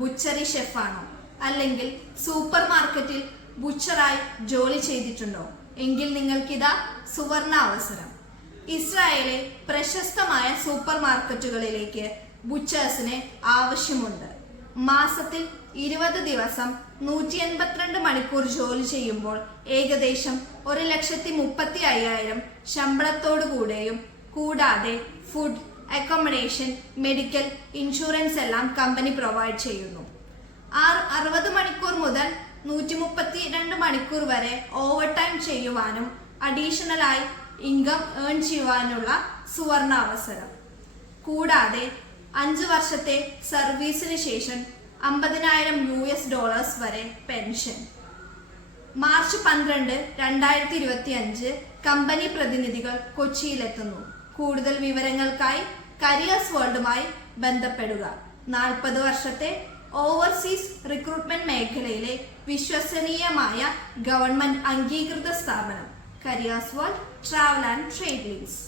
Butchery ഷെഫാണോ? അല്ലെങ്കിൽ super മാർക്കറ്റിൽ ബുച്ചറായി ജോലി ചെയ്തിട്ടുണ്ടോ? എങ്കിൽ നിങ്ങൾക്കിതാ സുവർണ അവസരം. ഇസ്രായേലിലെ പ്രശസ്തമായ സൂപ്പർ മാർക്കറ്റുകളിലേക്ക് ബുച്ചേഴ്സിനെ ആവശ്യമുണ്ട്. മാസത്തിൽ 20 ദിവസം 182 മണിക്കൂർ ജോലി ചെയ്യുമ്പോൾ ഏകദേശം 1,35,000 ശമ്പളത്തോടുകൂടെയും കൂടാതെ ഫുഡ്, അക്കോമഡേഷൻ, മെഡിക്കൽ ഇൻഷുറൻസ് എല്ലാം കമ്പനി പ്രൊവൈഡ് ചെയ്യുന്നു. 60 മണിക്കൂർ മുതൽ 132 മണിക്കൂർ വരെ ഓവർ ടൈം ചെയ്യുവാനും അഡീഷണലായി ഇൻകം ഏൺ ചെയ്യുവാനുള്ള സുവർണ അവസരം. കൂടാതെ 5 വർഷത്തെ സർവീസിന് ശേഷം $50,000 വരെ പെൻഷൻ. മാർച്ച് 12, 2025 കമ്പനി പ്രതിനിധികൾ കൊച്ചിയിലെത്തുന്നു. കൂടുതൽ വിവരങ്ങൾക്കായി കരിയേഴ്സ് വേൾഡുമായി ബന്ധപ്പെടുക. 40 വർഷത്തെ ഓവർസീസ് റിക്രൂട്ട്മെന്റ് മേഖലയിലെ വിശ്വസനീയമായ ഗവൺമെന്റ് അംഗീകൃത സ്ഥാപനം careers world travel and trade links.